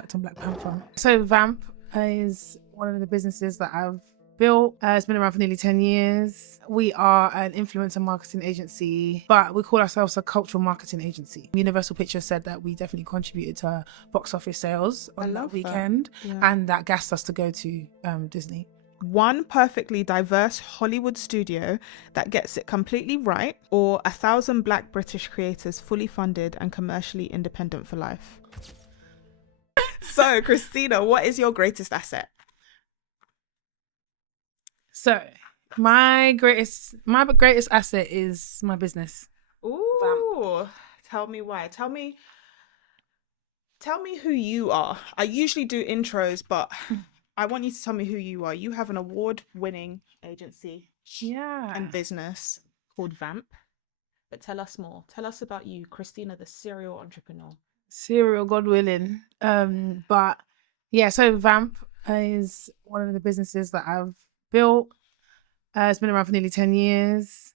worked on Black Panther. So Vamp is one of the businesses that I've built. It's been around for nearly 10 years. We are an influencer marketing agency, but we call ourselves a cultural marketing agency. Universal Pictures said that we definitely contributed to box office sales on that weekend, and that gassed us to go to Disney. One perfectly diverse Hollywood studio that gets it completely right, or 1,000 Black British creators fully funded and commercially independent for life. So, Christina, what is your greatest asset? So, my greatest asset is my business. Ooh, Vamp. Tell me why. Tell me who you are. I usually do intros, but I want you to tell me who you are. You have an award-winning agency and business called Vamp. But tell us more. Tell us about you, Christina, the serial entrepreneur. Serial, God willing. But yeah, so Vamp is one of the businesses that I've built. It's been around for nearly 10 years.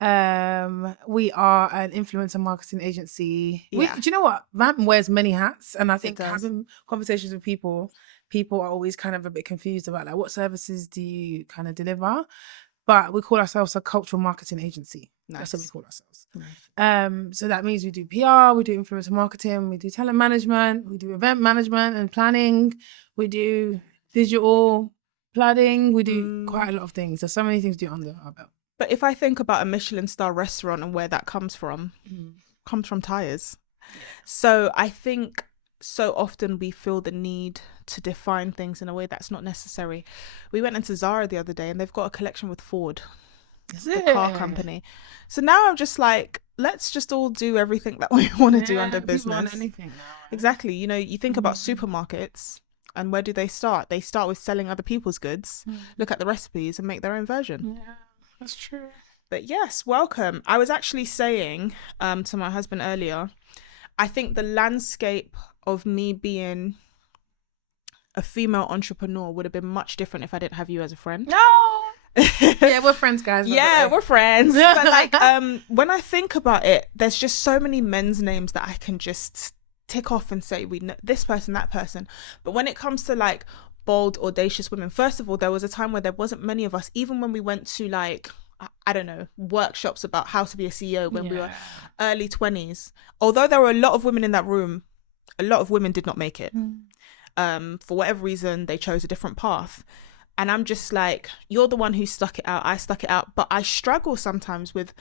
We are an influencer marketing agency. Do you know what? Vamp wears many hats, and I think having conversations with people are always kind of a bit confused about like what services do you kind of deliver. But we call ourselves a cultural marketing agency. Nice. That's what we call ourselves. Nice. So that means we do PR, we do influencer marketing, we do talent management, we do event management and planning, we do digital planning, we do quite a lot of things. There's so many things to do under our belt. But if I think about a Michelin star restaurant and where that comes from tires. So I think so often we feel the need to define things in a way that's not necessary. We went into Zara the other day and they've got a collection with Ford, the car company. So now I'm just like, let's just all do everything that we want to do under business. Anything now, right? Exactly. You know, you think about supermarkets and where do they start? They start with selling other people's goods, look at the recipes and make their own version. Yeah, that's true. But yes, welcome. I was actually saying to my husband earlier, I think the landscape of me being a female entrepreneur would have been much different if I didn't have you as a friend. No. Yeah, we're friends, guys. Yeah, we're friends. But like, when I think about it, there's just so many men's names that I can just tick off and say we know this person, that person. But when it comes to like bold, audacious women, first of all, there was a time where there wasn't many of us, even when we went to like, I don't know, workshops about how to be a CEO when we were early 20s. Although there were a lot of women in that room, a lot of women did not make it. For whatever reason, they chose a different path. And I'm just like, you're the one who stuck it out. I stuck it out. But I struggle sometimes with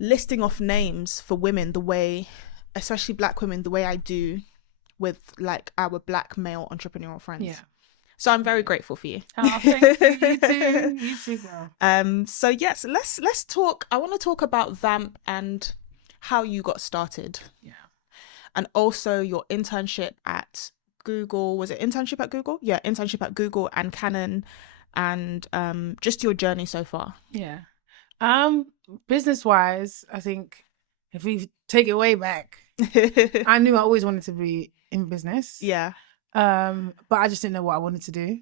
listing off names for women the way, especially Black women, the way I do with like our Black male entrepreneurial friends. Yeah. So I'm very grateful for you. Oh, thank you. You too. You too, girl. So yes, let's talk. I want to talk about Vamp and how you got started. Yeah. And also your internship at Google. Was it internship at Google? Yeah, internship at Google and Canon, and just your journey so far. Yeah. Business wise, I think if we take it way back, I knew I always wanted to be in business. Yeah. But I just didn't know what I wanted to do.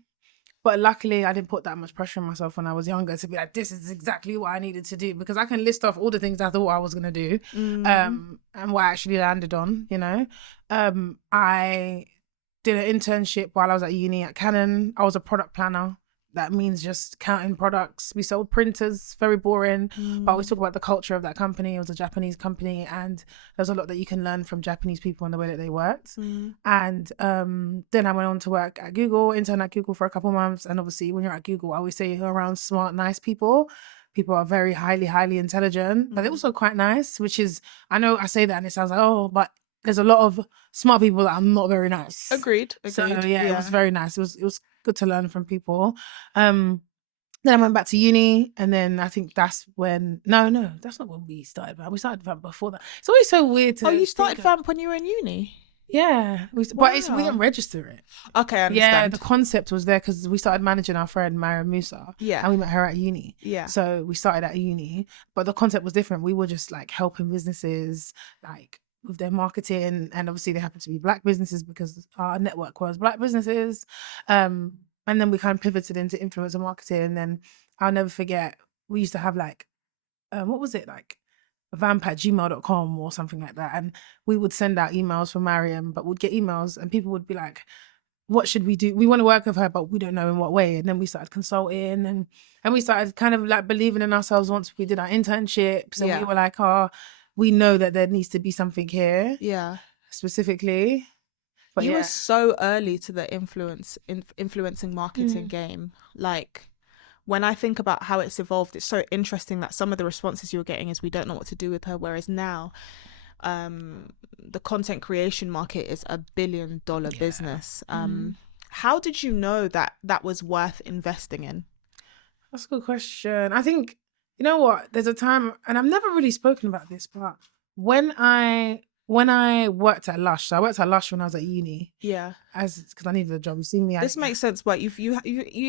But luckily, I didn't put that much pressure on myself when I was younger to be like, this is exactly what I needed to do, because I can list off all the things I thought I was going to do and what I actually landed on, you know. I did an internship while I was at uni at Canon. I was a product planner. That means just counting products. We sold printers, very boring. But we talk about the culture of that company. It was a Japanese company, and there's a lot that you can learn from Japanese people and the way that they worked. And then I went on to work at Google, intern at Google for a couple of months. And obviously, when you're at Google, I always say you're around smart, nice people. People are very highly, highly intelligent, but they're also quite nice, which is, I know I say that and it sounds like, oh, but there's a lot of smart people that are not very nice. Agreed. So yeah, it was very nice. It was good to learn from people. Then I went back to uni, and then I think that's when no, that's not when we started Vamp. We started Vamp before that. It's always so weird to. Oh, you started Vamp when you were in uni? Yeah, but we didn't register it. Okay, I understand. Yeah, the concept was there because we started managing our friend Mara Musa. Yeah, and we met her at uni. Yeah, so we started at uni, but the concept was different. We were just like helping businesses, like with their marketing, and obviously they happen to be Black businesses because our network was Black businesses. And then we kind of pivoted into influencer marketing. And then I'll never forget, we used to have like, what was it like? vamp@gmail.com or something like that. And we would send out emails for Mariam, but we'd get emails and people would be like, what should we do? We want to work with her, but we don't know in what way. And then we started consulting and we started kind of like believing in ourselves once we did our internships. And we were like, oh, we know that there needs to be something here. Yeah. Specifically. But you were so early to the influencing marketing game. Like, when I think about how it's evolved, it's so interesting that some of the responses you were getting is we don't know what to do with her. Whereas now, the content creation market is $1 billion business. How did you know that was worth investing in? That's a good question. I think, you know what, there's a time, and I've never really spoken about this, but when I worked at Lush, so I worked at Lush when I was at uni. Yeah. Because I needed a job. You see me. This makes sense, but you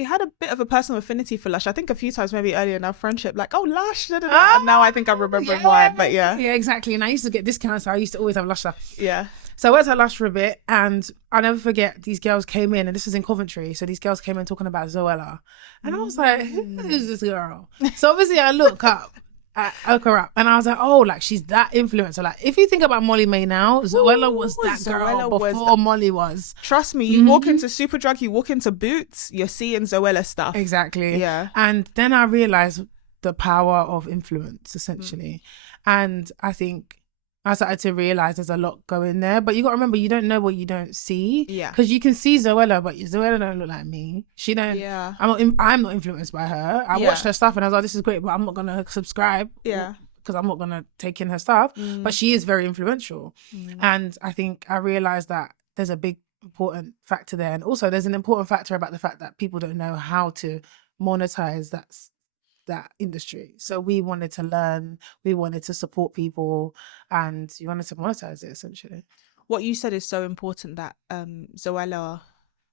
had a bit of a personal affinity for Lush. I think a few times, maybe earlier in our friendship, like, oh, Lush. And now I think I'm remembering why. But yeah. Yeah, exactly. And I used to get discounts, so I used to always have Lush stuff. Yeah. So I worked at Lush for a bit, and I'll never forget, these girls came in, and this was in Coventry. So these girls came in talking about Zoella. And I was like, who is this girl? So obviously I look her up and I was like, oh, like, she's that influencer. Like, if you think about Molly May now, Zoella was that girl before Molly was. Trust me, you walk into Superdrug, you walk into Boots, you're seeing Zoella stuff. Exactly. Yeah. And then I realized the power of influence, essentially. And I think I started to realize there's a lot going there, but you got to remember, you don't know what you don't see. Yeah. Because you can see Zoella, but Zoella don't look like me. She don't. Yeah. I'm not influenced by her. I watched her stuff and I was like, this is great, but I'm not gonna subscribe. Yeah. Because I'm not gonna take in her stuff. But she is very influential, and I think I realized that there's a big important factor there, and also there's an important factor about the fact that people don't know how to monetize that industry. So we wanted to learn, we wanted to support people, and you wanted to monetize it, essentially. What you said is so important, that Zoella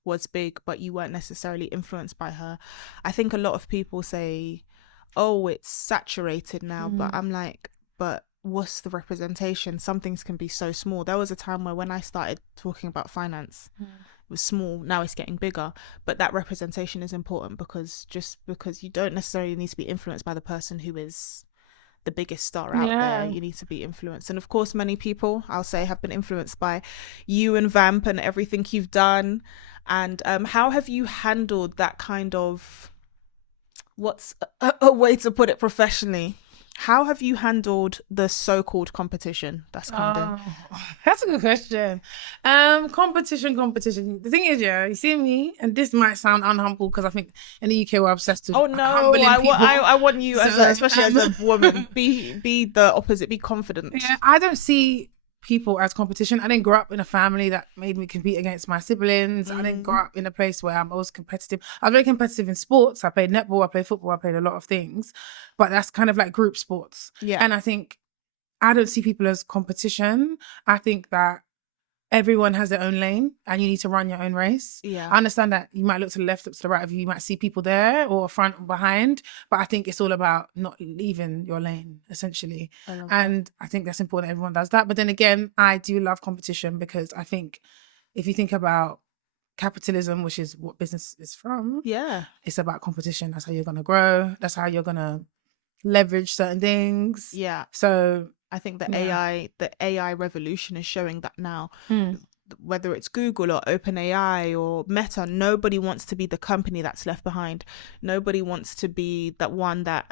was big, but you weren't necessarily influenced by her. I think a lot of people say, oh, it's saturated now, but I'm like, but what's the representation? Some things can be so small. There was a time where when I started talking about finance, it was small, now it's getting bigger, but that representation is important, because just because you don't necessarily need to be influenced by the person who is the biggest star out there, you need to be influenced. And of course, many people, I'll say, have been influenced by you and Vamp and everything you've done. And how have you handled that kind of, what's a way to put it professionally, how have you handled the so-called competition that's come in? That's a good question. Competition. The thing is, you see me, and this might sound unhumble because I think in the UK we're obsessed with humbling people. I want you, especially as a woman, be the opposite, be confident. Yeah, I don't see people as competition. I didn't grow up in a family that made me compete against my siblings. I didn't grow up in a place where I'm always competitive. I was very competitive in sports. I played netball, I played football, I played a lot of things, but that's kind of like group sports. Yeah. And I think I don't see people as competition. I think that everyone has their own lane and you need to run your own race. Yeah. I understand that you might look to the left, look to the right of you, you might see people there or front or behind, but I think it's all about not leaving your lane, essentially. I think that's important, everyone does that. But then again, I do love competition, because I think if you think about capitalism, which is what business is from, it's about competition. That's how you're going to grow. That's how you're going to leverage certain things. Yeah. So I think the AI revolution is showing that now. Whether it's Google or OpenAI or Meta, nobody wants to be the company that's left behind. Nobody wants to be that one that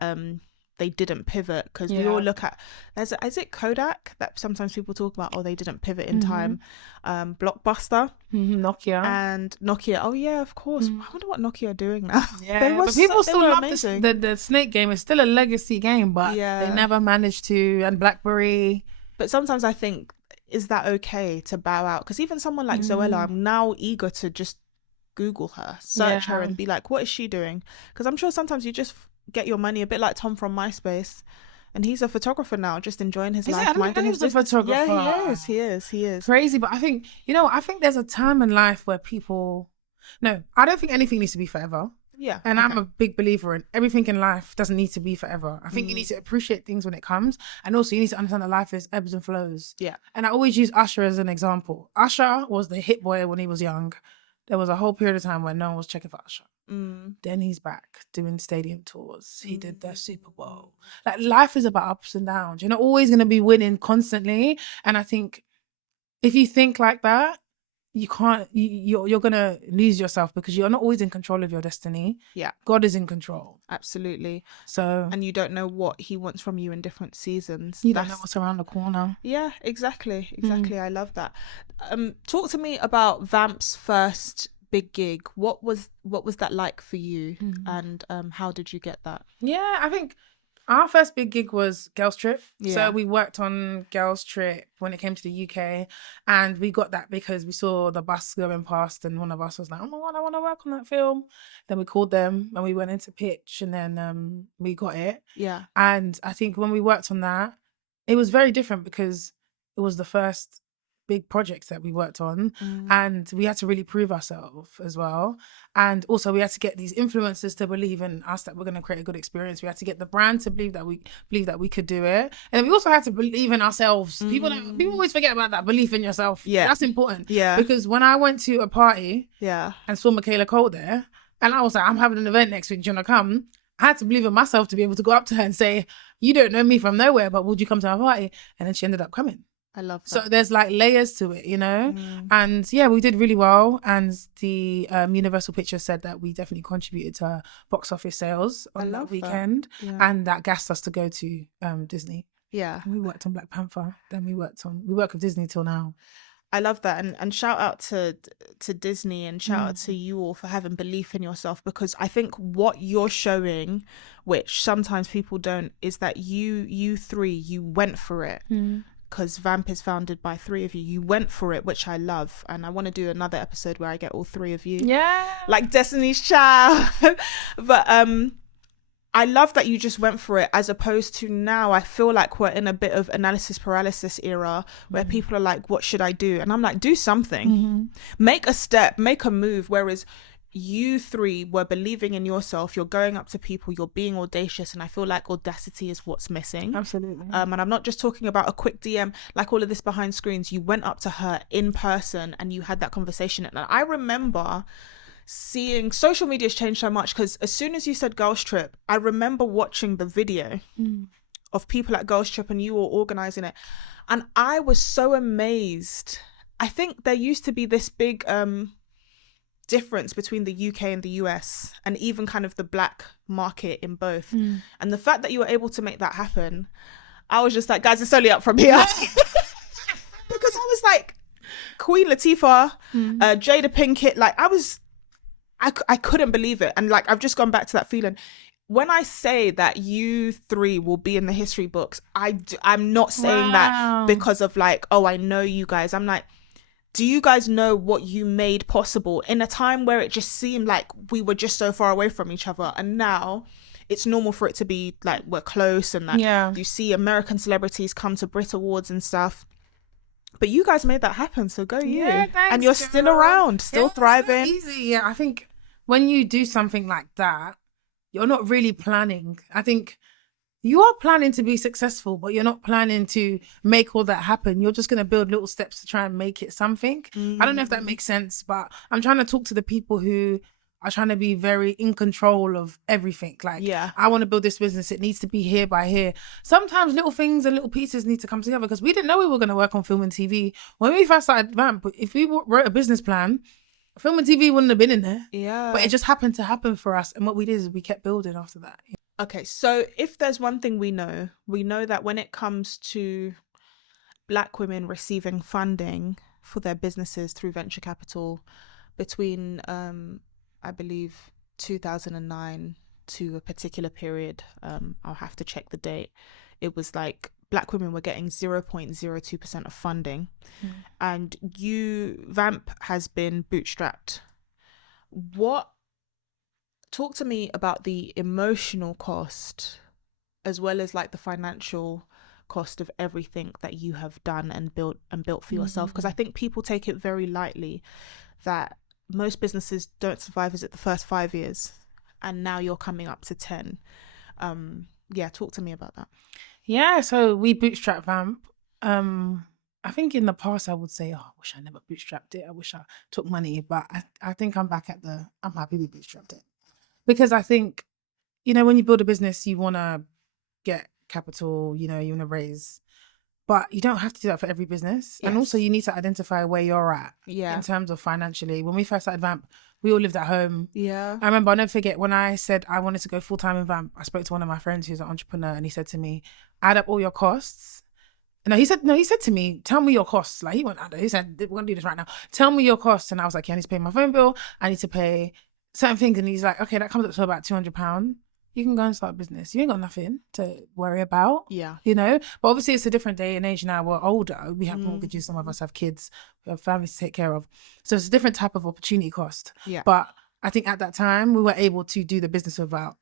they didn't pivot, because we all look at, is it Kodak that sometimes people talk about, oh, they didn't pivot in time. Blockbuster, Nokia. Oh yeah, of course. I wonder what Nokia are doing now. But people still love the snake game. It's still a legacy game, but they never managed to. And BlackBerry. But sometimes I think, is that okay to bow out? Because even someone like Zoella, I'm now eager to just Google her, search her, and be like, what is she doing? Because I'm sure sometimes you just get your money, a bit like Tom from MySpace, and he's a photographer now, just enjoying his life. I think he's a photographer. Yeah, he is crazy. But I think, I think there's a time in life where people, no, I don't think anything needs to be forever. Yeah. And I'm a big believer in everything in life doesn't need to be forever. I think you need to appreciate things when it comes, and also you need to understand that life is ebbs and flows. Yeah. And I always use Usher as an example. Usher was the hit boy when he was young. there was a whole period of time where no one was checking for Usher. Mm. Then he's back doing stadium tours. He did the Super Bowl. Like, life is about ups and downs. You're not always going to be winning constantly. And I think if you think like that, you can't, you're going to lose yourself, because you're not always in control of your destiny. Yeah. God is in control. Absolutely. So, and you don't know what he wants from you in different seasons. You don't know what's around the corner. Yeah, exactly. I love that. Talk to me about Vamp's first big gig. What was that like for you, and how did you get that? Yeah, I think our first big gig was Girls Trip. Yeah. So we worked on Girls Trip when it came to the UK, and we got that because we saw the bus going past, and one of us was like, oh my God, I want to work on that film. Then we called them and we went into pitch, and then we got it. Yeah. And I think when we worked on that, it was very different because it was the first big projects that we worked on, and we had to really prove ourselves as well. And also we had to get these influencers to believe in us, that we're going to create a good experience. We had to get the brand to believe that we could do it, and we also had to believe in ourselves. People always forget about that belief in yourself. Yeah, that's important. Yeah, because when I went to a party, and saw Michaela Cole there, and I was like, I'm having an event next week, do you want to come? I had to believe in myself to be able to go up to her and say, you don't know me from nowhere, but would you come to our party? And then she ended up coming. I love that. So there's like layers to it, you know? And yeah, we did really well. And the Universal Pictures said that we definitely contributed to box office sales on that weekend. And that gassed us to go to Disney. Yeah. And we worked on Black Panther. Then we work with Disney till now. I love that. And shout out to Disney, and shout out to you all for having belief in yourself, because I think what you're showing, which sometimes people don't, is that you three, you went for it. Because Vamp is founded by three of you. You went for it, which I love. And I want to do another episode where I get all three of you. Yeah. Like Destiny's Child. But I love that you just went for it, as opposed to now I feel like we're in a bit of analysis paralysis era where people are like, what should I do? And I'm like, do something. Make a step, make a move. Whereas you three were believing in yourself, you're going up to people, you're being audacious, and I feel like audacity is what's missing. Absolutely. And I'm not just talking about a quick DM, like all of this behind screens. You went up to her in person and you had that conversation. And I remember seeing, social media's changed so much, because as soon as you said Girls Trip, I remember watching the video of people at Girls Trip and you all organizing it, and I was so amazed. I think there used to be this big difference between the UK and the US, and even kind of the black market in both. And the fact that you were able to make that happen, I was just like, guys, it's only up from here. Because I was like, Queen Latifah, Jada Pinkett, like I couldn't believe it. And like, I've just gone back to that feeling. When I say that you three will be in the history books, I'm not saying that because of like, oh, I know you guys. I'm like, do you guys know what you made possible in a time where it just seemed like we were just so far away from each other? And now it's normal for it to be like we're close, and that you see American celebrities come to Brit Awards and stuff. But you guys made that happen, so go you. Thanks, and you're still around, still thriving. It's not easy. Yeah, I think when you do something like that, you're not really planning. I think you are planning to be successful, but you're not planning to make all that happen. You're just going to build little steps to try and make it something. I don't know if that makes sense, but I'm trying to talk to the people who are trying to be very in control of everything. Like, I want to build this business. It needs to be here by here. Sometimes little things and little pieces need to come together, because we didn't know we were going to work on film and TV. When we first started Vamp, if we wrote a business plan, film and TV wouldn't have been in there. Yeah. But it just happened to happen for us. And what we did is we kept building after that. Okay, so if there's one thing we know that when it comes to Black women receiving funding for their businesses through venture capital between, I believe, 2009 to a particular period, I'll have to check the date, it was like Black women were getting 0.02% of funding. And Vamp has been bootstrapped. Talk to me about the emotional cost as well as like the financial cost of everything that you have done and built for yourself, because I think people take it very lightly that most businesses don't survive, is it the first 5 years, and now you're coming up to 10. Talk to me about that. So we bootstrap Vamp. I think in the past I would say, oh, I wish I never bootstrapped it. I wish I took money, but I think I'm back at I'm happy we bootstrapped it. Because I think, when you build a business, you want to get capital, you want to raise, but you don't have to do that for every business. Yes. And also you need to identify where you're at in terms of financially. When we first started Vamp, we all lived at home. Yeah. I remember, I'll never forget, when I said I wanted to go full-time in Vamp, I spoke to one of my friends who's an entrepreneur, and he said to me, add up all your costs. He said to me, tell me your costs. Like, he went out there, he said, we're going to do this right now. Tell me your costs. And I was like, yeah, I need to pay my phone bill. I need to pay certain things. And he's like, okay, that comes up to about £200. You can go and start a business. You ain't got nothing to worry about. Yeah. But obviously it's a different day and age now. We're older. We have mortgages. Some of us have kids. We have families to take care of. So it's a different type of opportunity cost. Yeah. But I think at that time we were able to do the business without,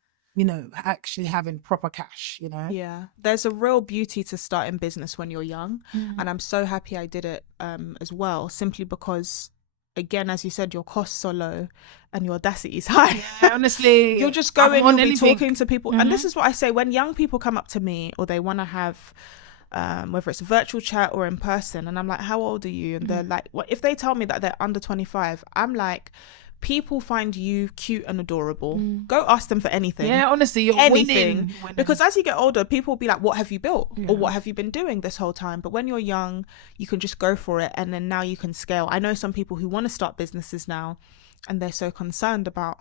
actually having proper cash, Yeah. There's a real beauty to starting business when you're young. And I'm so happy I did it as well, simply because, again, as you said, your costs are low and your Audacity is high. Yeah, honestly. You'll just go in, you'll be talking to people. And this is what I say, when young people come up to me or they want to have, whether it's a virtual chat or in person, and I'm like, how old are you? And they're like, well, if they tell me that they're under 25, I'm like, people find you cute and adorable. Go ask them for anything. Yeah, honestly, you're winning. Because as you get older, people will be like, what have you built? Or what have you been doing this whole time? But when you're young, you can just go for it, and then now you can scale. I know some people who want to start businesses now, and they're so concerned about,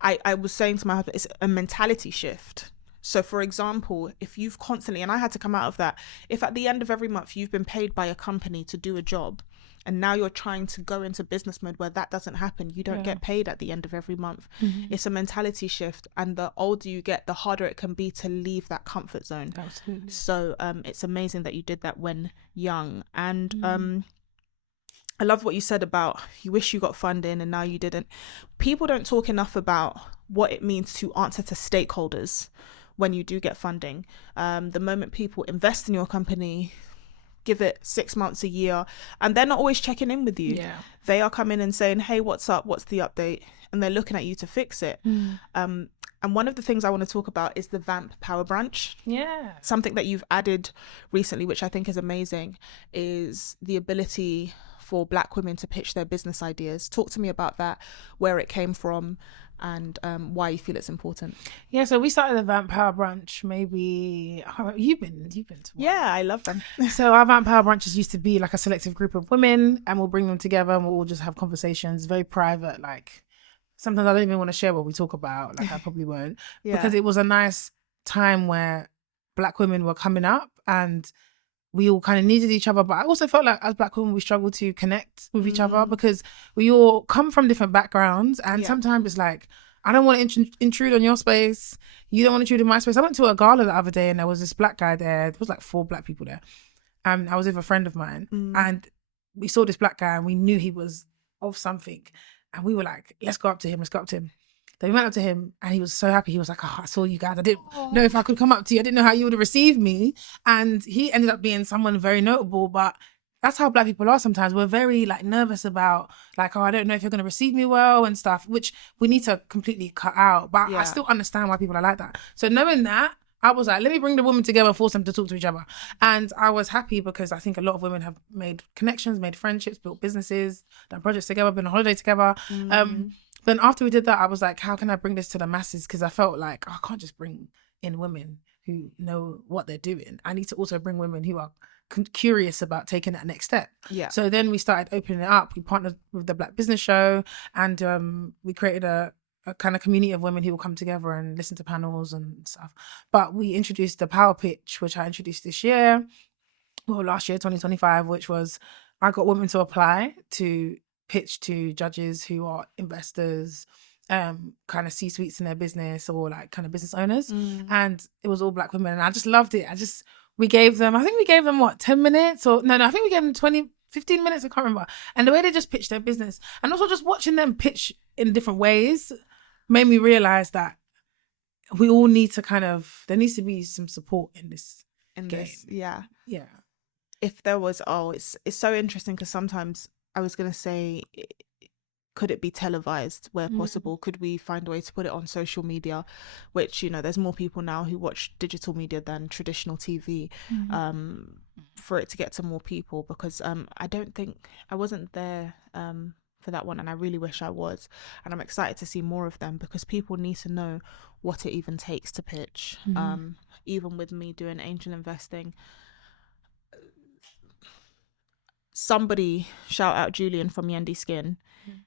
I was saying to my husband, it's a mentality shift. So for example, if you've constantly, and I had to come out of that, if at the end of every month you've been paid by a company to do a job, and now you're trying to go into business mode where that doesn't happen, you don't get paid at the end of every month. It's a mentality shift, and the older you get, the harder it can be to leave that comfort zone. Absolutely. So it's amazing that you did that when young. And I love what you said about you wish you got funding and now you didn't. People don't talk enough about what it means to answer to stakeholders when you do get funding. The moment people invest in your company, give it 6 months, a year, and they're not always checking in with you. Yeah. They are coming and saying, hey, what's up? What's the update? And they're looking at you to fix it. And one of the things I want to talk about is the Vamp Power Branch. Yeah. Something that you've added recently, which I think is amazing, is the ability for Black women to pitch their business ideas. Talk to me about that, where it came from, and why you feel it's important. Yeah, so we started the Vamp Power Branch maybe, you've been to one. Yeah, I love them. So our Vamp Power Branches used to be like a selective group of women, and we'll bring them together and we'll all just have conversations, very private. Like, sometimes I don't even want to share what we talk about. Like, I probably won't. Because it was a nice time where Black women were coming up and we all kind of needed each other. But I also felt like as Black women, we struggled to connect with each other because we all come from different backgrounds. And sometimes it's like, I don't want to intrude on your space. You don't want to intrude in my space. I went to a gala the other day and there was this Black guy there. There was like 4 Black people there. And I was with a friend of mine and we saw this Black guy and we knew he was of something. And we were like, let's go up to him. Then we went up to him and he was so happy. He was like, oh, I saw you guys. I didn't know if I could come up to you. I didn't know how you would have received me. And he ended up being someone very notable. But that's how Black people are sometimes. We're very like nervous about like, oh, I don't know if you're going to receive me well and stuff, which we need to completely cut out. But I still understand why people are like that. So knowing that, I was like, let me bring the women together and force them to talk to each other. And I was happy because I think a lot of women have made connections, made friendships, built businesses, done projects together, been on holiday together. Then after we did that, I was like, how can I bring this to the masses? Because I felt like, oh, I can't just bring in women who know what they're doing. I need to also bring women who are curious about taking that next step. Yeah. So then we started opening it up. We partnered with the Black Business Show and we created a kind of community of women who will come together and listen to panels and stuff. But we introduced the Power Pitch, which I introduced this year, well, last year, 2025, which was, I got women to apply to pitch to judges who are investors, kind of C-suites in their business or like kind of business owners. And it was all Black women. And I just loved it. We gave them what, 10 minutes or no, I think we gave them 15 minutes. I can't remember. And the way they just pitched their business and also just watching them pitch in different ways made me realize that we all need to there needs to be some support in this game. Yeah. If there was, it's so interesting because sometimes I was going to say could it be televised where possible? Could we find a way to put it on social media, which, you know, there's more people now who watch digital media than traditional TV, for it to get to more people, because I don't think I wasn't there for that one, and I really wish I was, and I'm excited to see more of them, because people need to know what it even takes to pitch. Even with me doing angel investing, somebody, shout out Julian from Yendi Skin,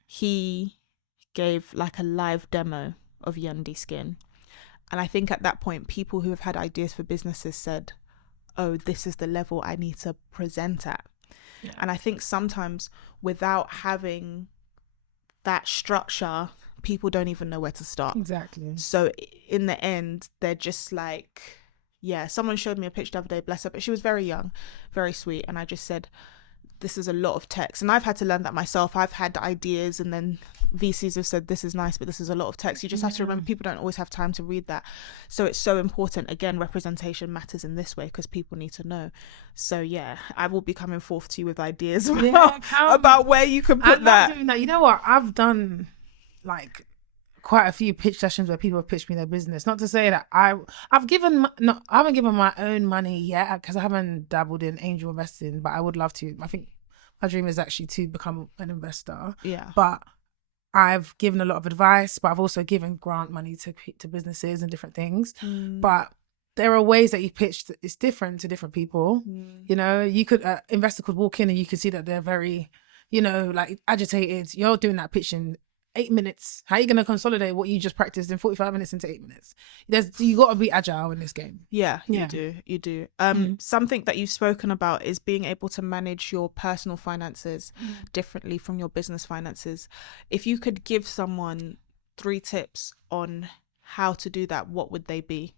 he gave like a live demo of Yendi Skin, and I think at that point people who have had ideas for businesses said, oh, this is the level I need to present at. And I think sometimes without having that structure, people don't even know where to start. Exactly. So in the end, they're just like, yeah, someone showed me a picture the other day, bless her, but she was very young, very sweet, and I just said, this is a lot of text. And I've had to learn that myself. I've had ideas, and then VCs have said, this is nice, but this is a lot of text. You just have to remember, people don't always have time to read that. So it's so important. Again, representation matters in this way, because people need to know. So yeah, I will be coming forth to you with ideas about where you can put that. Doing that. You know what? I've done like quite a few pitch sessions where people have pitched me their business. Not to say that I haven't given my own money yet, because I haven't dabbled in angel investing, but I would love to. I think my dream is actually to become an investor. Yeah. But I've given a lot of advice, but I've also given grant money to businesses and different things. But there are ways that you pitch that is different to different people. You know, you could investor could walk in and you could see that they're very, you know, like agitated. You're doing that pitch in 8 minutes. How are you going to consolidate what you just practiced in 45 minutes into 8 minutes? You got to be agile in this game. Yeah, you do. Something that you've spoken about is being able to manage your personal finances differently from your business finances. If you could give someone 3 tips on how to do that, what would they be?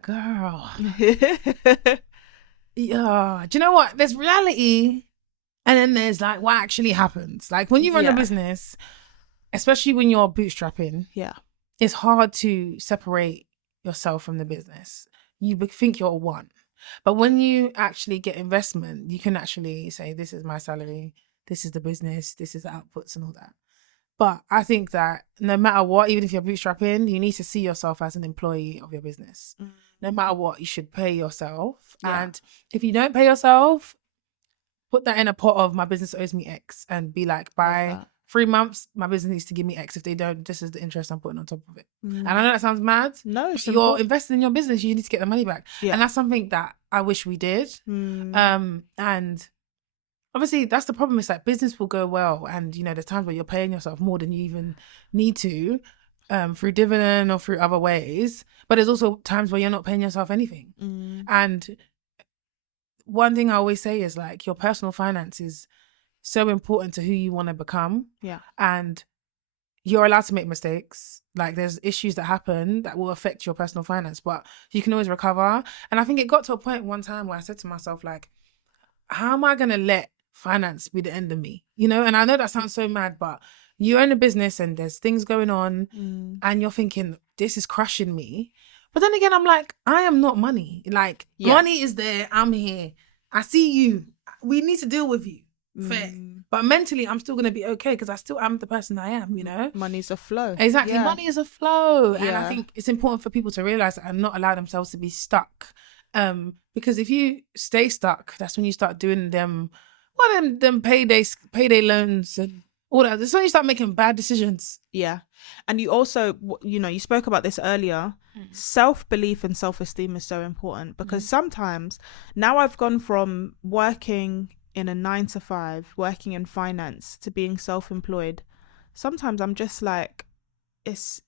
Girl. Yeah. Do you know what? There's reality, and then there's like what actually happens. Like when you run a business, especially when you're bootstrapping, it's hard to separate yourself from the business. You think you're one. But when you actually get investment, you can actually say, this is my salary, this is the business, this is the outputs and all that. But I think that no matter what, even if you're bootstrapping, you need to see yourself as an employee of your business. No matter what, you should pay yourself. And if you don't pay yourself, put that in a pot of my business owes me X, and be like, by 3 months, my business needs to give me X. If they don't, this is the interest I'm putting on top of it. And I know that sounds mad. No, you're investing in your business. You need to get the money back. And that's something that I wish we did. And obviously that's the problem. It's like business will go well, and you know there's times where you're paying yourself more than you even need to, through dividend or through other ways. But there's also times where you're not paying yourself anything. And one thing I always say is like your personal finance is so important to who you want to become. And you're allowed to make mistakes. Like there's issues that happen that will affect your personal finance, but you can always recover. And I think it got to a point one time where I said to myself, like, how am I going to let finance be the end of me? You know, and I know that sounds so mad, but you own a business and there's things going on and you're thinking, this is crushing me. But then again, I'm like, I am not money. Like money is there. I'm here. I see you. We need to deal with you. Fair. But mentally, I'm still going to be okay because I still am the person I am, you know? Money's a flow. Exactly. Money is a flow. And I think it's important for people to realize that and not allow themselves to be stuck. Because if you stay stuck, that's when you start doing them payday loans and all that. That's when you start making bad decisions. Yeah. And you also, you know, you spoke about this earlier. Self-belief and self-esteem is so important because sometimes now I've gone from working in a 9-to-5, working in finance, to being self-employed. Sometimes I'm just like, it's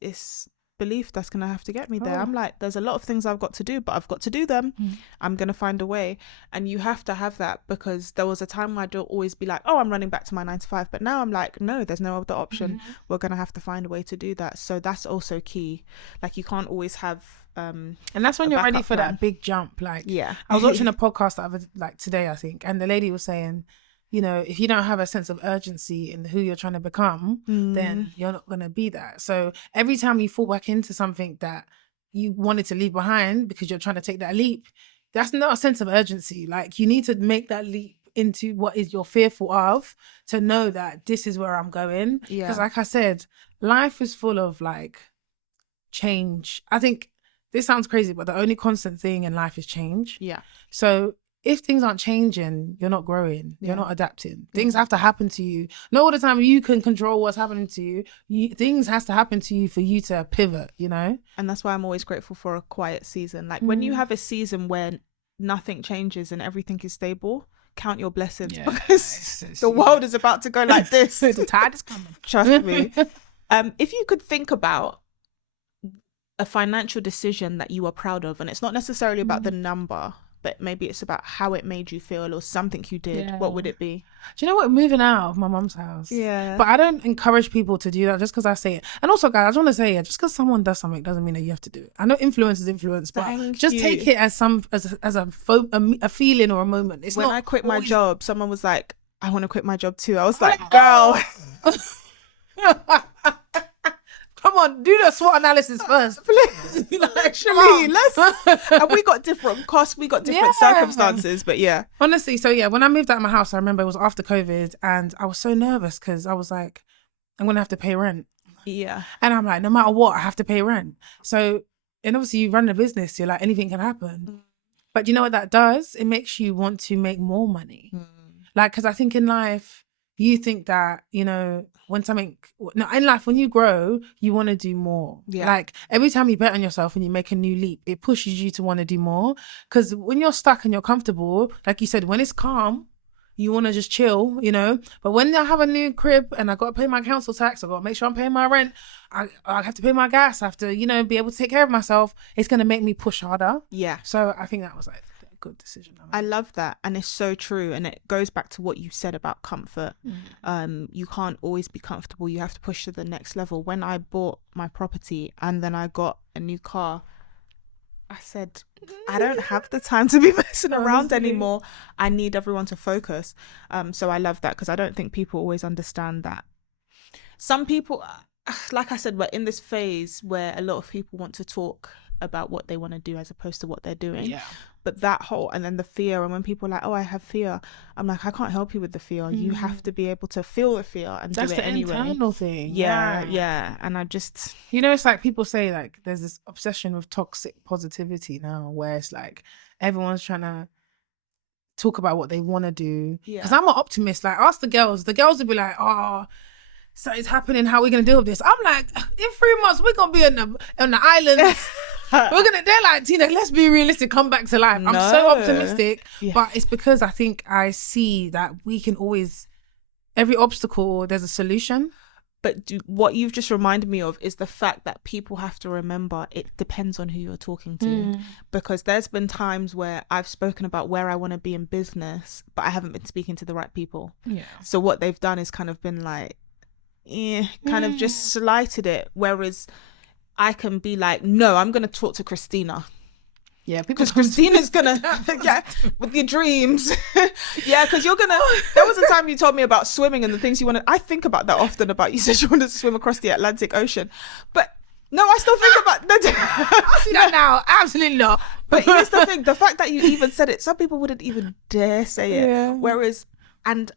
belief that's gonna have to get me there. I'm like, there's a lot of things I've got to do, but I've got to do them. I'm gonna find a way. And you have to have that, because there was a time where I'd always be like, oh, I'm running back to my 9-to-5, but now I'm like, no, there's no other option. We're gonna have to find a way to do that. So that's also key. Like you can't always have and that's when you're ready for that big jump. Like I was watching a podcast like today, I think, and the lady was saying, you know, if you don't have a sense of urgency in who you're trying to become, then you're not going to be that. So every time you fall back into something that you wanted to leave behind because you're trying to take that leap, that's not a sense of urgency. Like you need to make that leap into what is you're fearful of to know that this is where I'm going. Yeah. Because like I said, life is full of like change. I think this sounds crazy, but the only constant thing in life is change. Yeah. So if things aren't changing, you're not growing, you're not adapting. Things have to happen to you. Not all the time you can control what's happening to you. Things has to happen to you for you to pivot, you know? And that's why I'm always grateful for a quiet season. Like when you have a season where nothing changes and everything is stable, count your blessings, because the world is about to go like this. The tide is coming. Trust me. If you could think about a financial decision that you are proud of, and it's not necessarily about the number, but maybe it's about how it made you feel or something you did, what would it be? Do you know what? Moving out of my mum's house. Yeah. But I don't encourage people to do that just because I say it. And also, guys, I just want to say, just because someone does something doesn't mean that you have to do it. I know influence is influence, but just take it as a feeling or a moment. It's when not I quit my always... job, someone was like, I want to quit my job too. I was like, girl. Come on, do the SWOT analysis first, please. Actually, let's. And we got different costs, we got different circumstances, but yeah. Honestly, so yeah, when I moved out of my house, I remember it was after COVID, and I was so nervous because I was like, I'm gonna have to pay rent. Yeah. And I'm like, no matter what, I have to pay rent. So, and obviously, you run a business, you're like, anything can happen. But you know what that does? It makes you want to make more money. Like, because I think in life, you think that, you know, in life, when you grow, you want to do more. Yeah. Like every time you bet on yourself and you make a new leap, it pushes you to want to do more. Because when you're stuck and you're comfortable, like you said, when it's calm, you want to just chill, you know. But when I have a new crib and I got to pay my council tax, I got to make sure I'm paying my rent, I have to pay my gas, I have to, you know, be able to take care of myself. It's going to make me push harder. Yeah. So I think that was like a good decision. I love that, and it's so true, and it goes back to what you said about comfort. You can't always be comfortable, you have to push to the next level. When I bought my property and then I got a new car, I said, I don't have the time to be messing around anymore. I need everyone to focus. So I love that, because I don't think people always understand that. Some people, like I said, we're in this phase where a lot of people want to talk about what they want to do as opposed to what they're doing. Yeah. But that whole, and then the fear, and when people are like, oh, I have fear, I'm like, I can't help you with the fear. You have to be able to feel the fear and that's do it anyway. That's the internal thing. Yeah. And I just... You know, it's like people say, like, there's this obsession with toxic positivity now, where it's like everyone's trying to talk about what they want to do. Because I'm an optimist. Like, ask the girls. The girls would be like, oh, so it's happening, how are we going to deal with this? I'm like, in 3 months, we're going to be on the island. They're like, Tina, let's be realistic, come back to life. I'm so optimistic, but it's because I think I see that we can always, every obstacle, there's a solution. But what you've just reminded me of is the fact that people have to remember it depends on who you're talking to. Because there's been times where I've spoken about where I want to be in business, but I haven't been speaking to the right people. Yeah. So what they've done is kind of been like, kind of just slighted it. Whereas I can be like, no, I'm going to talk to Christina. Yeah, because Christina's gonna with your dreams. Yeah, because you're gonna. There was a time you told me about swimming and the things you wanted. I think about that often. About you said you wanted to swim across the Atlantic Ocean, but no, I still think about that. I see that now. Absolutely not. But here's the thing: the fact that you even said it, some people wouldn't even dare say it. Yeah. Whereas, and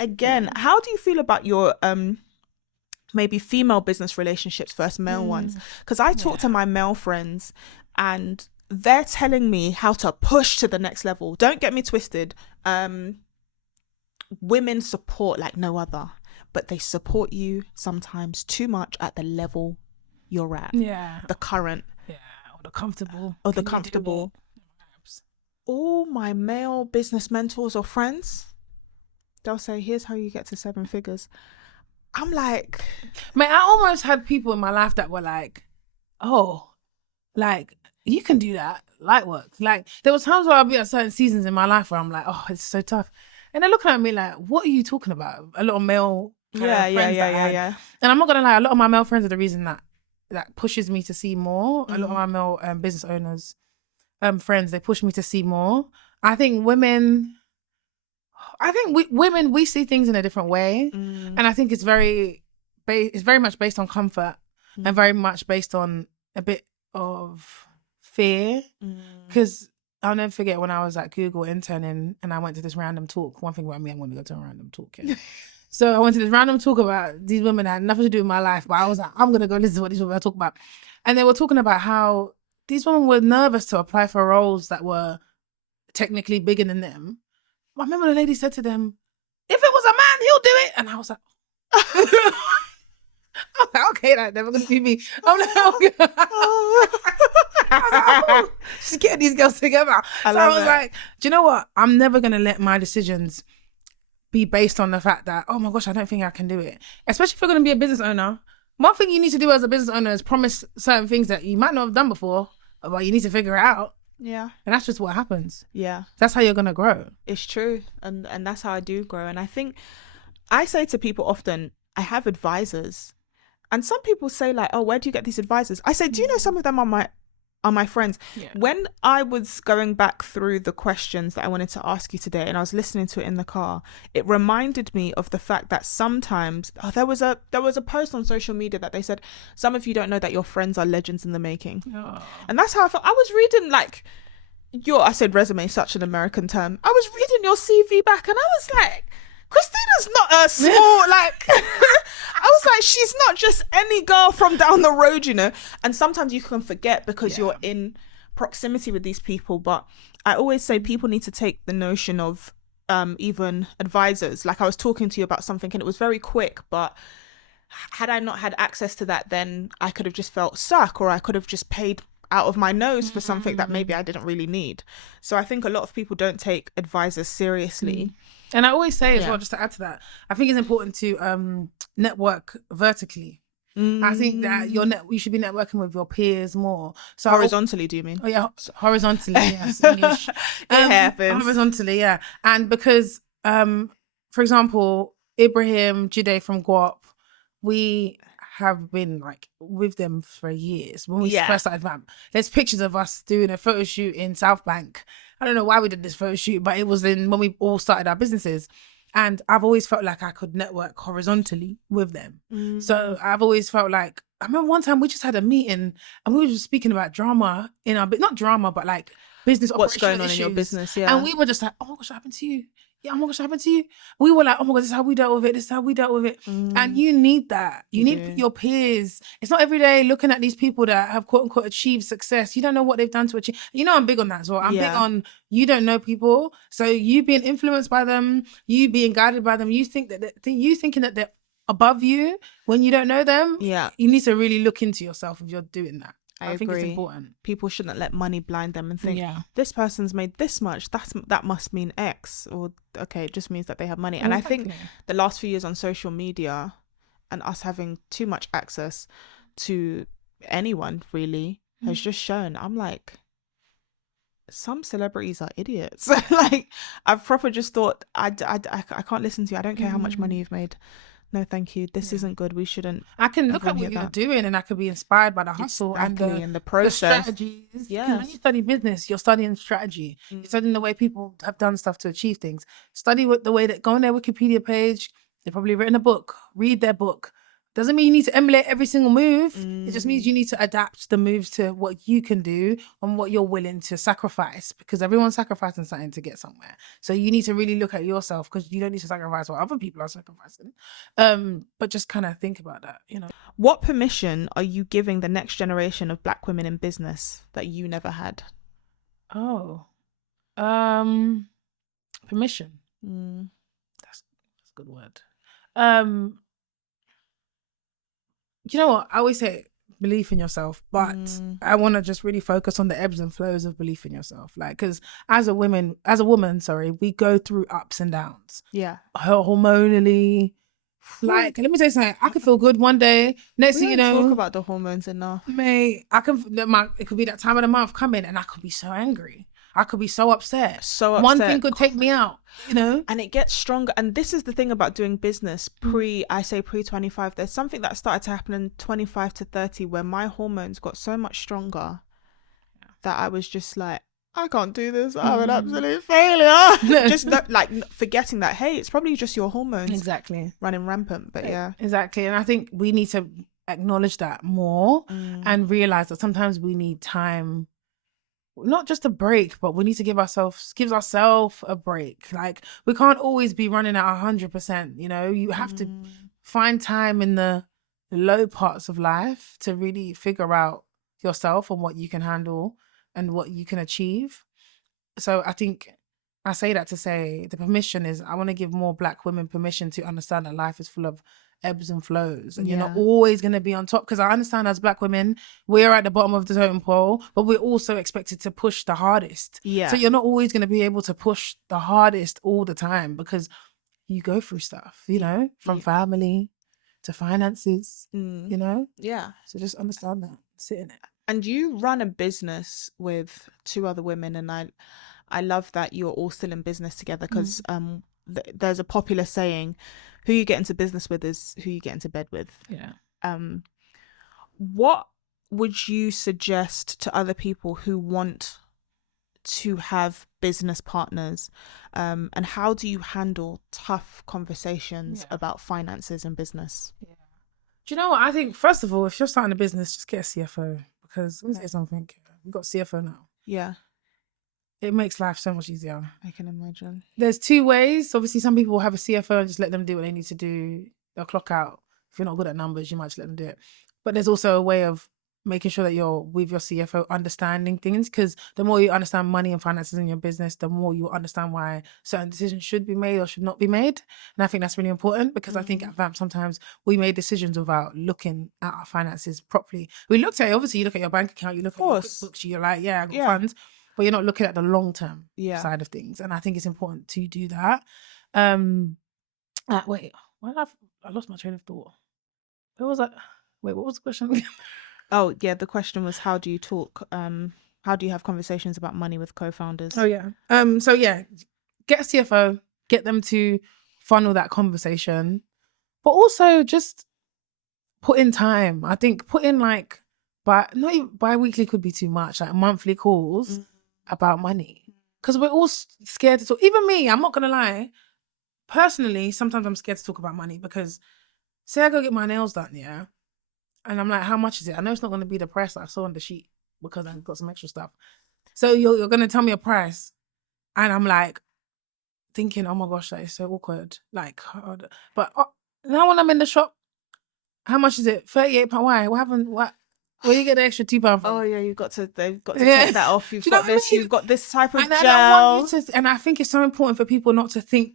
again, how do you feel about your maybe female business relationships versus male ones? Because I talk to my male friends and they're telling me how to push to the next level. Don't get me twisted. Women support like no other, but they support you sometimes too much at the level you're at. Yeah. The current. Yeah. Or the comfortable. Or the comfortable. All my male business mentors or friends, they'll say, here's how you get to 7 figures. I'm like... Man, I almost had people in my life that were like, oh, like... you can do that, light work. Like, there was times where I'll be at certain seasons in my life where I'm like, oh, it's so tough. And they're looking at me like, what are you talking about? A lot of male friends yeah. And I'm not going to lie, a lot of my male friends are the reason that pushes me to see more. A lot of my male business owners, friends, they push me to see more. I think women, we see things in a different way. And I think it's very much based on comfort and very much based on a bit of fear, because I'll never forget when I was at Google interning and I went to this random talk. One thing about me, I'm going to go to a random talk. Yeah. So I went to this random talk about these women that had nothing to do with my life, but I was like, I'm going to go listen to what these women are talking about. And they were talking about how these women were nervous to apply for roles that were technically bigger than them. I remember the lady said to them, if it was a man, he'll do it. And I was like, I'm like, okay, that's never going to be me. I'm like, oh. Just getting these girls together. I was like, do you know what? I'm never going to let my decisions be based on the fact that, oh my gosh, I don't think I can do it. Especially if you're going to be a business owner. One thing you need to do as a business owner is promise certain things that you might not have done before, but you need to figure it out. Yeah. And that's just what happens. Yeah. That's how you're going to grow. It's true. And that's how I do grow. And I think I say to people often, I have advisors. And some people say like, oh, where do you get these advisors? I say, do you know some of them are my friends? Yeah. When I was going back through the questions that I wanted to ask you today and I was listening to it in the car, it reminded me of the fact that sometimes there was a post on social media that they said, some of you don't know that your friends are legends in the making. Oh. And that's how I felt. I was reading like I said resume, such an American term. I was reading your CV back and I was like, Christina's not a small, like, I was like, she's not just any girl from down the road, you know? And sometimes you can forget because you're in proximity with these people. But I always say people need to take the notion of even advisors. Like I was talking to you about something and it was very quick, but had I not had access to that, then I could have just felt stuck, or I could have just paid out of my nose for something that maybe I didn't really need. So I think a lot of people don't take advisors seriously. And I always say as well, just to add to that, I think it's important to network vertically. I think that you should be networking with your peers more. So horizontally, do you mean? Oh yeah, horizontally. Yes, English. It happens. Horizontally, yeah. And because, for example, Ibrahim Jide from Guap, we have been like with them for years. When we first started Vamp, there's pictures of us doing a photo shoot in South Bank. I don't know why we did this photo shoot, but it was when we all started our businesses. And I've always felt like I could network horizontally with them. So I've always felt like, I remember one time we just had a meeting and we were just speaking about drama in our, not drama, but like business what's going on issues. In your business, yeah. And we were just like, oh my gosh, what happened to you? Yeah, oh my gosh, what happened to you? We were like, oh my God, this is how we dealt with it. This is how we dealt with it. And you need that. You need your peers. It's not every day looking at these people that have quote unquote achieved success. You don't know what they've done to achieve. You know, I'm big on that as well. I'm big on you don't know people. So you being influenced by them, you being guided by them, you think that you thinking that they're above you when you don't know them. Yeah. You need to really look into yourself if you're doing that. I think it's important. People shouldn't let money blind them and think, this person's made this much, that must mean X, or okay, it just means that they have money. And I think the last few years on social media and us having too much access to anyone really has just shown, I'm like, some celebrities are idiots. Like I've proper just thought, I can't listen to you. I don't care how much money you've made. No, thank you. This isn't good. We shouldn't. I can look at what you're doing and I could be inspired by the hustle and the process. The strategies. Yeah. When you study business, you're studying strategy. You're studying the way people have done stuff to achieve things. Study the way that, go on their Wikipedia page. They've probably written a book. Read their book. Doesn't mean you need to emulate every single move. It just means you need to adapt the moves to what you can do and what you're willing to sacrifice, because everyone's sacrificing something to get somewhere. So you need to really look at yourself, because you don't need to sacrifice what other people are sacrificing. But just kind of think about that, you know. What permission are you giving the next generation of Black women in business that you never had? Permission. That's a good word. You know what? I always say belief in yourself, but I want to just really focus on the ebbs and flows of belief in yourself. Like, because as a woman, we go through ups and downs. Yeah. Hormonally. Like, let me tell you something. I can feel good one day. Next thing you know, talk about the hormones enough. Mate, it could be that time of the month coming and I could be so angry. I could be so upset. One thing could take me out, you know? And it gets stronger. And this is the thing about doing business pre-25. There's something that started to happen in 25 to 30 where my hormones got so much stronger that I was just like, I can't do this. I'm an absolute failure. Just forgetting that, hey, it's probably just your hormones running rampant. But yeah. Exactly. And I think we need to acknowledge that more and realize that sometimes we need time not just a break, but we need to give ourselves a break. Like, we can't always be running at 100%. You know, you have to find time in the low parts of life to really figure out yourself and what you can handle and what you can achieve. So I think I say that to say the permission is, I want to give more Black women permission to understand that life is full of ebbs and flows, and you're not always going to be on top, because I understand as Black women we're at the bottom of the totem pole, but we're also expected to push the hardest. So you're not always going to be able to push the hardest all the time, because you go through stuff, you know, from family to finances, you know. So just understand that, sit in it. And you run a business with 2 other women, and I love that you're all still in business together, because there's a popular saying, who you get into business with is who you get into bed with. What would you suggest to other people who want to have business partners, and how do you handle tough conversations about finances and business? Do you know what I think? First of all, if you're starting a business, just get a CFO, because let me say something, we've got CFO now. It makes life so much easier. I can imagine. There's 2 ways. Obviously, some people will have a CFO and just let them do what they need to do. They'll clock out. If you're not good at numbers, you might just let them do it. But there's also a way of making sure that you're with your CFO understanding things, because the more you understand money and finances in your business, the more you understand why certain decisions should be made or should not be made. And I think that's really important, because I think at Vamp sometimes we made decisions without looking at our finances properly. We looked at it, obviously you look at your bank account, you look at your books, you're like, I got funds, but you're not looking at the long-term side of things. And I think it's important to do that. Wait, I lost my train of thought. Where was that? Wait, what was the question? Oh, yeah, the question was, how do you talk, how do you have conversations about money with co-founders? So get a CFO, get them to funnel that conversation, but also just put in time. I think put in like, not even bi-weekly could be too much, like monthly calls about money, because we're all scared to talk. Even me, I'm not gonna lie, personally sometimes I'm scared to talk about money, because say I go get my nails done, and I'm like, how much is it? I know it's not going to be the price that I saw on the sheet, because I've got some extra stuff. So you're going to tell me a price, and I'm like thinking, oh my gosh, that is so awkward. Like, but now when I'm in the shop, how much is it? £38. Why? What happened? What? Where you get the extra £2 from? Oh yeah, they've got to take that off. You've got this. You've got this type of gel. I don't want you to, and I think it's so important for people not to think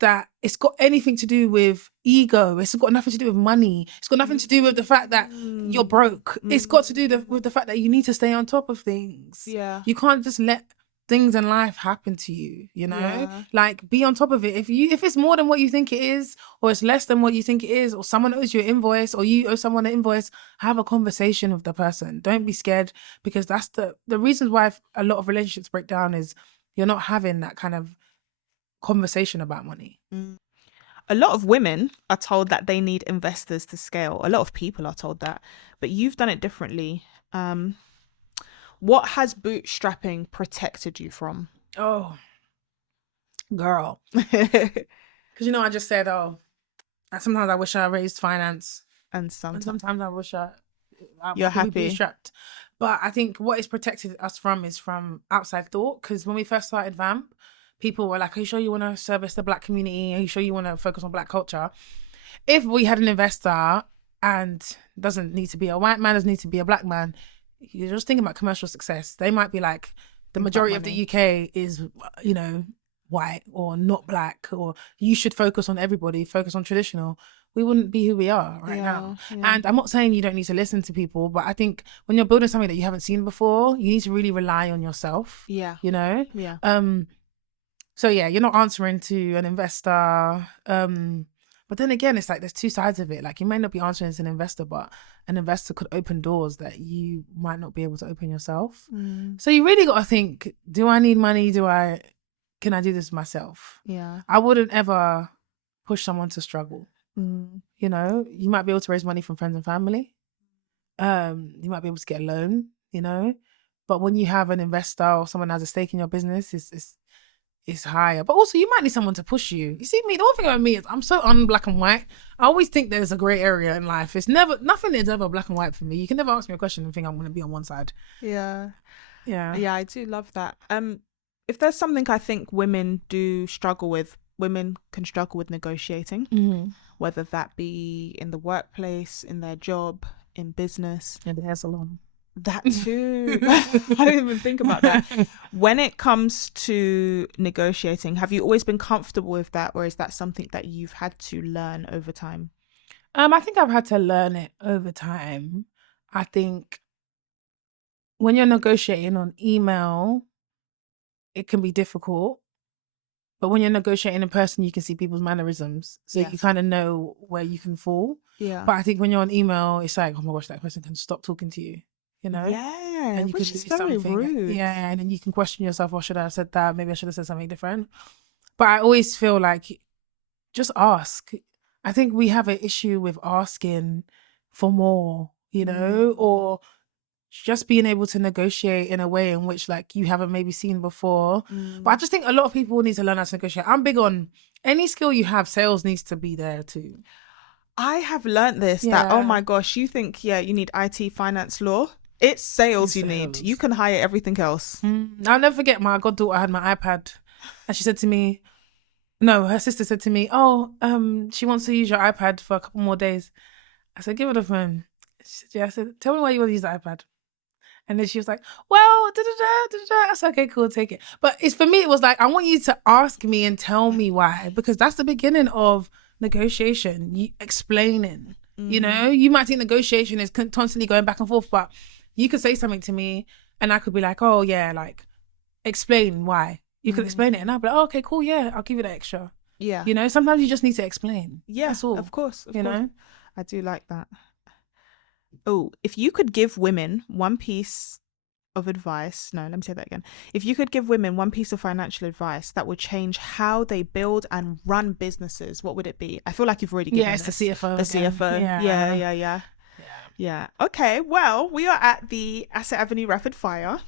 that it's got anything to do with ego. It's got nothing to do with money. It's got nothing to do with the fact that you're broke. It's got to do with the fact that you need to stay on top of things. You can't just let things in life happen to you, you know? Like, be on top of it. If it's more than what you think it is, or it's less than what you think it is, or someone owes you an invoice, or you owe someone an invoice, have a conversation with the person. Don't be scared, because that's the reasons why a lot of relationships break down, is you're not having that kind of conversation about money. A lot of women are told that they need investors to scale. A lot of people are told that, but you've done it differently. What has bootstrapping protected you from? Oh, girl. Because, I just said, sometimes I wish I raised finance. And sometimes I wish you're happy. Bootstrapped. But I think what it's protected us from is from outside thought. Because when we first started Vamp, people were like, are you sure you want to service the Black community? Are you sure you want to focus on Black culture? If we had an investor, and doesn't need to be a white man, doesn't need to be a Black man, you're just thinking about commercial success. They might be like, the majority of the UK is, white or not Black, or you should focus on everybody, focus on traditional. We wouldn't be who we are right now. And I'm not saying you don't need to listen to people, but I think when you're building something that you haven't seen before, you need to really rely on yourself. So you're not answering to an investor. But then again, it's like there's 2 sides of it. Like, you may not be answering as an investor, but an investor could open doors that you might not be able to open yourself. So you really got to think, do I need money? Can I do this myself? I wouldn't ever push someone to struggle. You might be able to raise money from friends and family. You might be able to get a loan, but when you have an investor or someone has a stake in your business, it's higher. But also, you might need someone to push you. You see me, the one thing about me is I'm so un-black and white. I always think there's a grey area in life. Nothing is ever black and white for me. You can never ask me a question and think I'm going to be on one side. Yeah, I do love that. If there's something I think women do struggle with, women can struggle with negotiating, whether that be in the workplace, in their job, in business. And the hair salon. That too. I didn't even think about that. When it comes to negotiating, have you always been comfortable with that, or is that something that you've had to learn over time? I think I've had to learn it over time. I think when you're negotiating on email, it can be difficult. But when you're negotiating in person, you can see people's mannerisms. So you kind of know where you can fall. Yeah. But I think when you're on email, it's like, oh my gosh, that person can stop talking to you. You know? Yeah. And you which can is do very something. rude. Yeah. And then you can question yourself, oh, should I have said that? Maybe I should have said something different. But I always feel like just ask. I think we have an issue with asking for more, you know, or just being able to negotiate in a way in which like you haven't maybe seen before. But I just think a lot of people need to learn how to negotiate. I'm big on any skill you have, sales needs to be there too. I have learnt this that, oh my gosh, you think, you need IT, finance, law. It's sales you need. You can hire everything else. I'll never forget my goddaughter had my iPad and she said to me, no, her sister said to me, she wants to use your iPad for a couple more days. I said, give her the phone. She said, yeah. I said, tell me why you want to use the iPad. And then she was like, well, da-da-da. I said, okay, cool, take it. But it's for me, it was like, I want you to ask me and tell me why, because that's the beginning of negotiation. You explaining, you know, you might think negotiation is constantly going back and forth, but you could say something to me and I could be like, oh yeah, like explain why. You could explain it and I'll be like, oh, okay, cool, yeah, I'll give you that extra. Yeah. You know, sometimes you just need to explain. Yeah, that's all. Of course. You know? I do like that. Oh, if you could give women one piece of advice, no, let me say that again. If you could give women one piece of financial advice that would change how they build and run businesses, what would it be? I feel like you've already given it's this. the CFO. The again. CFO. Yeah. Okay, well, we are at the Asset Avenue Rapid Fire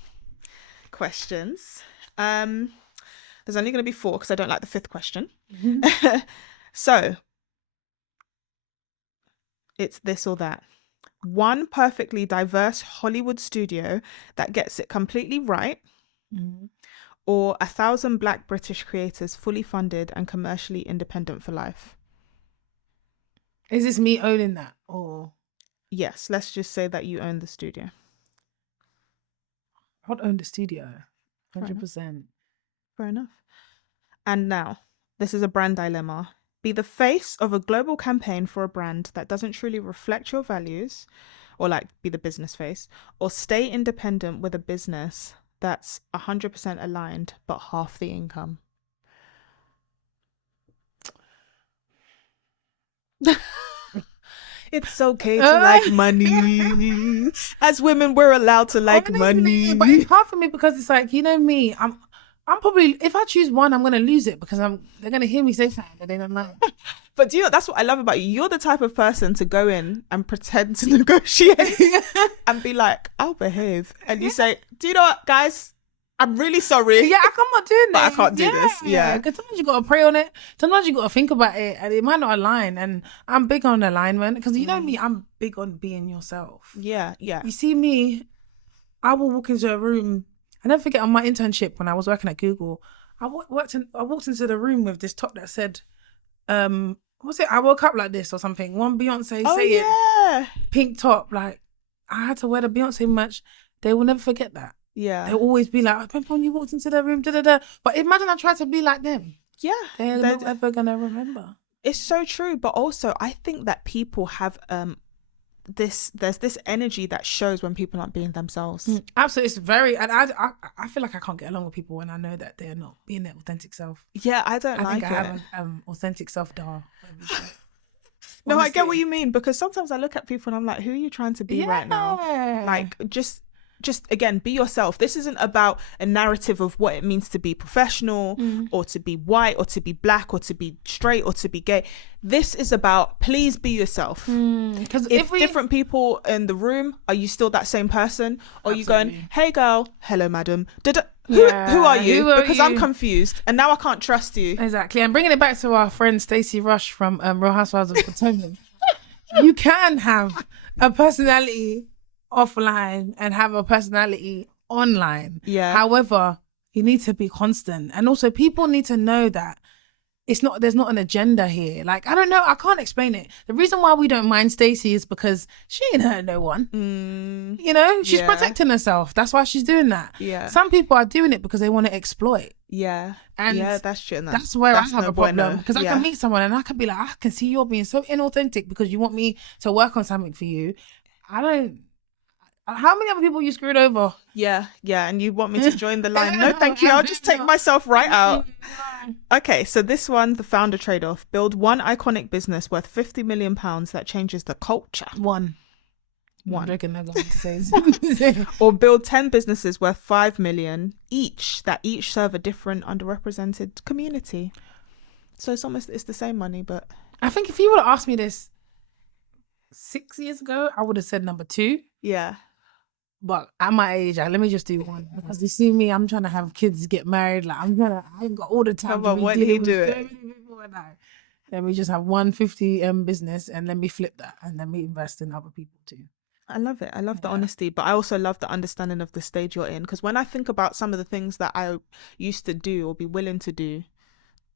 questions. There's only going to be 4 because I don't like the 5th question. So, it's this or that. One perfectly diverse Hollywood studio that gets it completely right, or 1,000 Black British creators fully funded and commercially independent for life. Is this me owning that, or? Yes, let's just say that you own the studio. I'd own the studio, 100%. Fair enough. And now, this is a brand dilemma. Be the face of a global campaign for a brand that doesn't truly reflect your values, or like be the business face, or stay independent with a business that's 100% aligned but half the income. It's okay to like money. As women, we're allowed to like money. But it's hard for me because it's like, you know me, I'm probably, if I choose one, I'm going to lose it because they're going to hear me say something that they don't like. But do you know, that's what I love about you. You're the type of person to go in and pretend to negotiate and be like, I'll behave. And you say, do you know what, guys? I'm really sorry. Yeah, I'm not doing but this. I can't do this. Yeah. Because sometimes you got to pray on it. Sometimes you got to think about it and it might not align. And I'm big on alignment because you know me, I'm big on being yourself. Yeah. You see me, I will walk into a room. I never forget on my internship when I was working at Google, I walked into the room with this top that said, what's it? I woke up like this or something. One Beyonce saying pink top. Like I had to wear the Beyonce merch. They will never forget that. Yeah. They'll always be like, remember when you walked into the room, da-da-da. But imagine I tried to be like them. Yeah. They're not ever going to remember. It's so true. But also, I think that people have there's this energy that shows when people aren't being themselves. Absolutely. It's very, and I feel like I can't get along with people when I know that they're not being their authentic self. Yeah, I think I have an authentic self-dar. No, I get what you mean, because sometimes I look at people and I'm like, who are you trying to be right now? Like, just again, be yourself. This isn't about a narrative of what it means to be professional or to be white or to be black or to be straight or to be gay. This is about, please be yourself. Because if different people in the room, are you still that same person? Or are you going, hey girl, hello madam, who are you? Because I'm confused and now I can't trust you. Exactly. And bringing it back to our friend Stacey Rush from Real Housewives of Potomac, you can have a personality offline and have a personality online. Yeah. However, you need to be constant. And also people need to know that there's not an agenda here. Like, I don't know, I can't explain it. The reason why we don't mind Stacey is because she ain't hurt no one. You know, she's protecting herself. That's why she's doing that. Yeah. Some people are doing it because they want to exploit. Yeah. And yeah, that's true. That's where I have a problem. Because I Yeah. can meet someone and I can be like, I can see you're being so inauthentic because you want me to work on something for you. How many other people you screwed over? Yeah, and you want me to join the line? No, thank you. I'll just take myself right out. Okay, so this one, the founder trade-off. Build one iconic business worth £50 million that changes the culture. One. I reckon they're going to say. Or build 10 businesses worth £5 million each that each serve a different underrepresented community. So it's the same money, but I think if you would have asked me this 6 years ago, I would have said number 2. yeah. But at my age, let me just do one. Because you see me, I'm trying to have kids, get married. Like, I ain't got all the time. But when he do it? Let me just have 150 business and let me flip that and let me invest in other people too. I love it. I love the honesty, but I also love the understanding of the stage you're in. Because when I think about some of the things that I used to do or be willing to do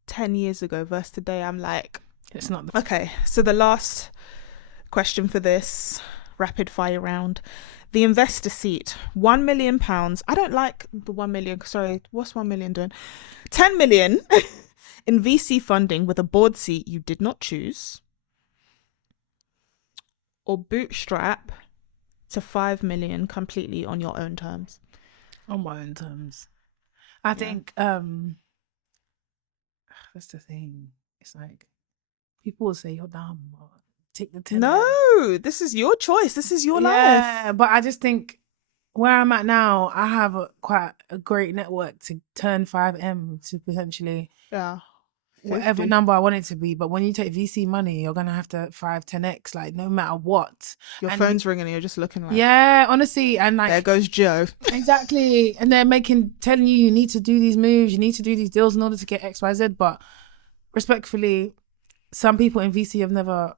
10 years ago versus today, I'm like, it's not. Okay, so the last question for this rapid fire round. The investor seat, £1 million. I don't like the 1 million. Sorry, what's 1 million doing? 10 million in VC funding with a board seat you did not choose. Or bootstrap to 5 million completely on your own terms. On my own terms. I think that's the thing. It's like people will say you're dumb. Or take the 10. No, this is your choice. This is your life. Yeah, but I just think where I'm at now, I have quite a great network to turn 5M to potentially whatever number I want it to be. But when you take VC money, you're gonna have to 10x, like no matter what. Your phone's ringing and you're just looking like, yeah, honestly, and like there goes Joe. Exactly. And they're telling you need to do these moves, you need to do these deals in order to get XYZ. But respectfully, some people in VC have never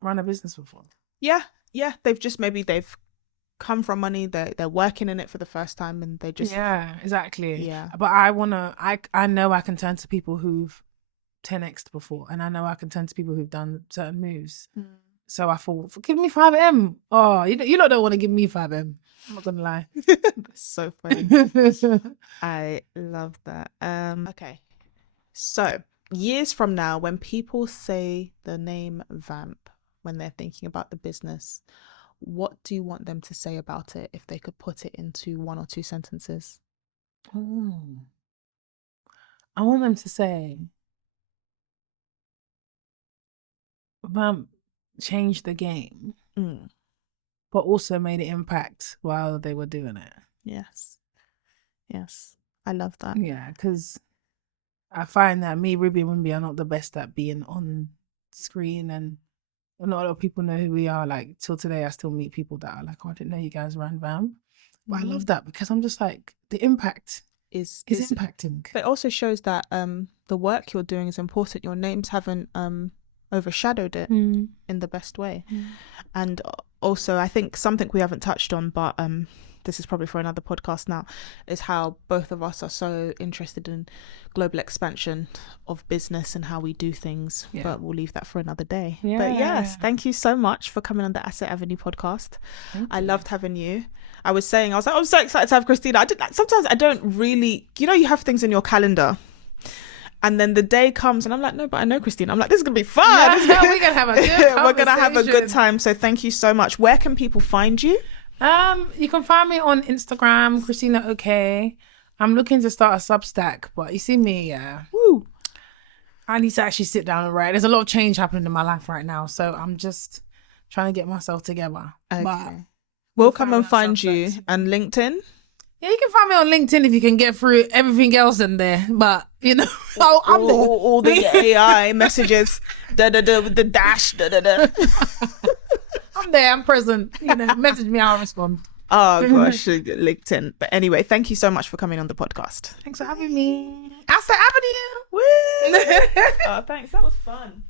run a business before. Yeah. They've come from money, they're working in it for the first time, and they just exactly. Yeah. But I know I can turn to people who've 10x'd before, and I know I can turn to people who've done certain moves. So I thought, give me 5M. Oh, you lot don't want to give me 5M. I'm not gonna lie. That's so funny. I love that. Okay, so years from now, when people say the name Vamp when they're thinking about the business, what do you want them to say about it if they could put it into 1 or 2 sentences? I want them to say Vamp changed the game, but also made an impact while they were doing it. Yes. I love that. Yeah, because I find that me, Ruby and Wimby are not the best at being on screen, and not a lot of people know who we are. Like till today, I still meet people that are like, oh, I didn't know you guys ran Vamp. But I love that because I'm just like, the impact is impacting. But it also shows that the work you're doing is important. Your names haven't overshadowed it in the best way. And also, I think something we haven't touched on, but this is probably for another podcast now, is how both of us are so interested in global expansion of business and how we do things. But we'll leave that for another day. But yes, thank you so much for coming on the Asset Avenue podcast. I loved having you. I was so excited to have Christina. Sometimes I don't really, you have things in your calendar and then the day comes and I'm like, no, but I know Christina. I'm like, this is gonna be fun. We're gonna have a good conversation. We're gonna have a good time. So thank you so much. Where can people find you? You can find me on Instagram, Christina OK. I'm looking to start a Substack, but you see me, Woo. I need to actually sit down and write. There's a lot of change happening in my life right now, so I'm just trying to get myself together. Okay. But we'll come and find you. And LinkedIn? Yeah, you can find me on LinkedIn if you can get through everything else in there. But, I'm there. All the AI messages, with the dash, I'm there, I'm present. Message me, I'll respond. Oh gosh, LinkedIn. But anyway, thank you so much for coming on the podcast. Thanks for having me. Asset Avenue. Woo! Oh, thanks. That was fun.